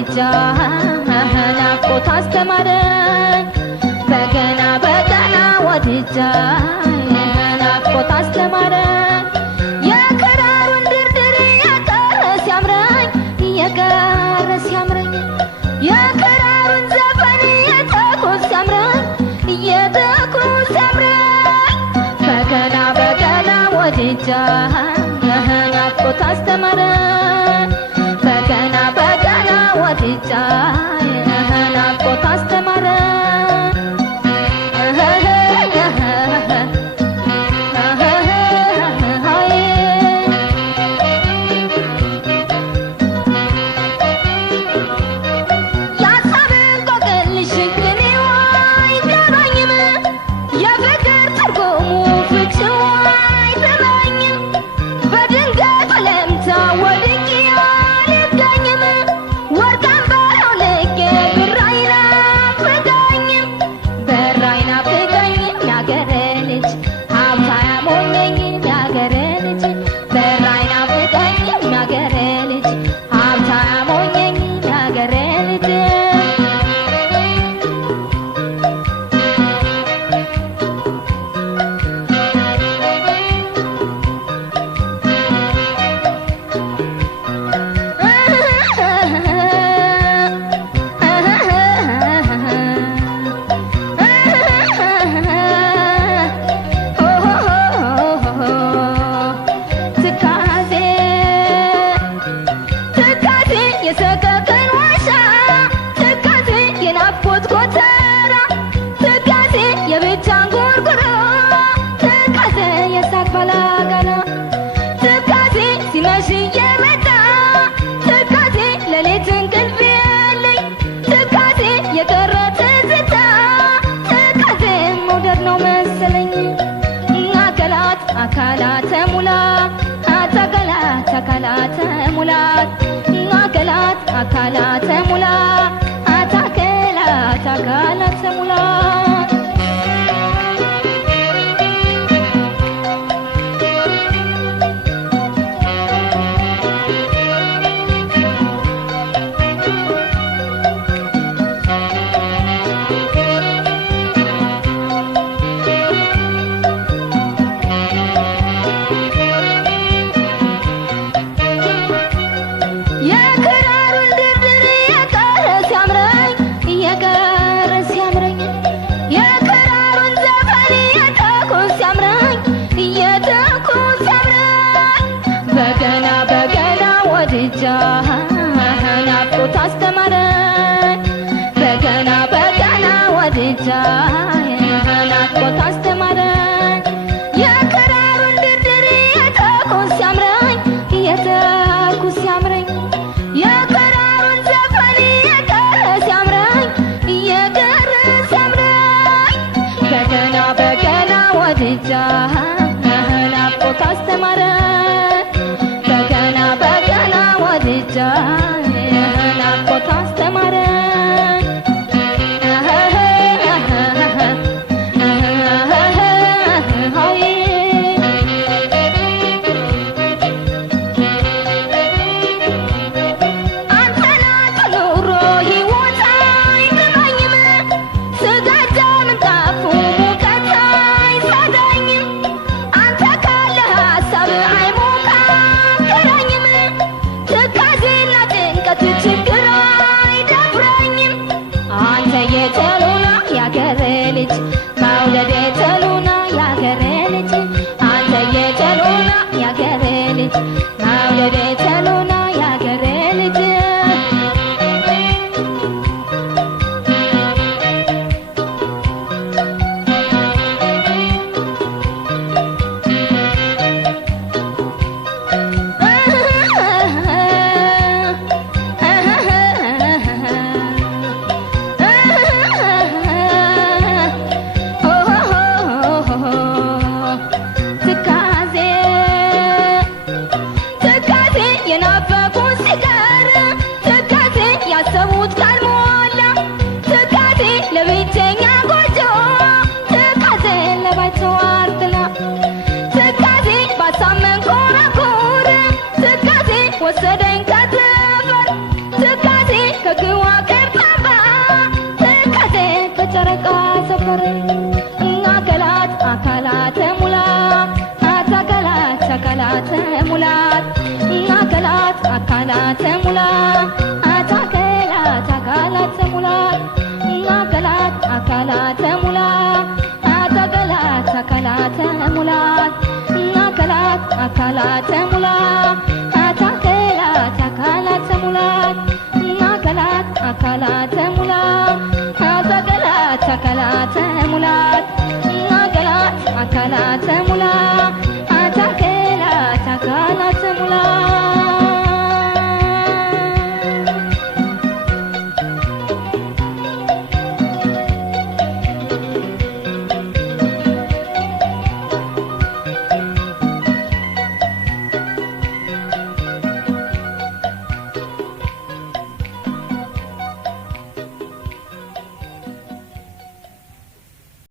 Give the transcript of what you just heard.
ወድጃ ናፍቆት አስተማረኝ በገና በገና ወድጃ ናፍቆት አስተማረኝ የክራሩን ድርድር የቀረ ሲያምረኝ የቀረ ሲያምረኝ የክራሩን ዘፈን የተኩት ሲያምረኝ የተኩት ሲያምረኝ በገና በገና ወድጃ ናፍቆት አስተማረኝ በገና በገና ወድጃ ናፍቆት አስተማረኝ አካላተ ሙላት አካላት አካላተ ሙላት አካላት አካላተ ሙላት ናፍቆት አስተማረኝ በገና በገና ወድጃ ናፍቆት አስተማረኝ የክራሩን ድርድር የተኩት ሲያምረኝ የተኩት ሲያምረኝ የክራሩን ዘፈን የቀረ ሲያምረኝ የቀረ ሲያምረኝ በገና በገና ወድጃ ናፍቆት አስተማረኝ በገና በገና ወድጃ ናፍቆት አስተማረኝ አንተን አጥቶ ኑሮ ሕይወት አይጥመኝም ስጋጃ ምንጣፉ ሙቀት አይሰጠኝም አንተ ካለ ሀሳብ አይሞካከረኝም ትካዜና ጭንቀት ችግር አይደፍረኝም አንተ የተሉና ያገሬ ልጅ መውደድ የተሉና ያገሬ ልጅ አንተ የተሉና ያገሬ ልጅ መውደድ የተሉና ያገሬ ልጅ አካላተ ሙላት አካላት አካላተ ሙላት አካላት አካላተ ሙላት አካላት አካላተ ሙላት አካላት አካላተ ሙላት አካላት አካላተ ሙላት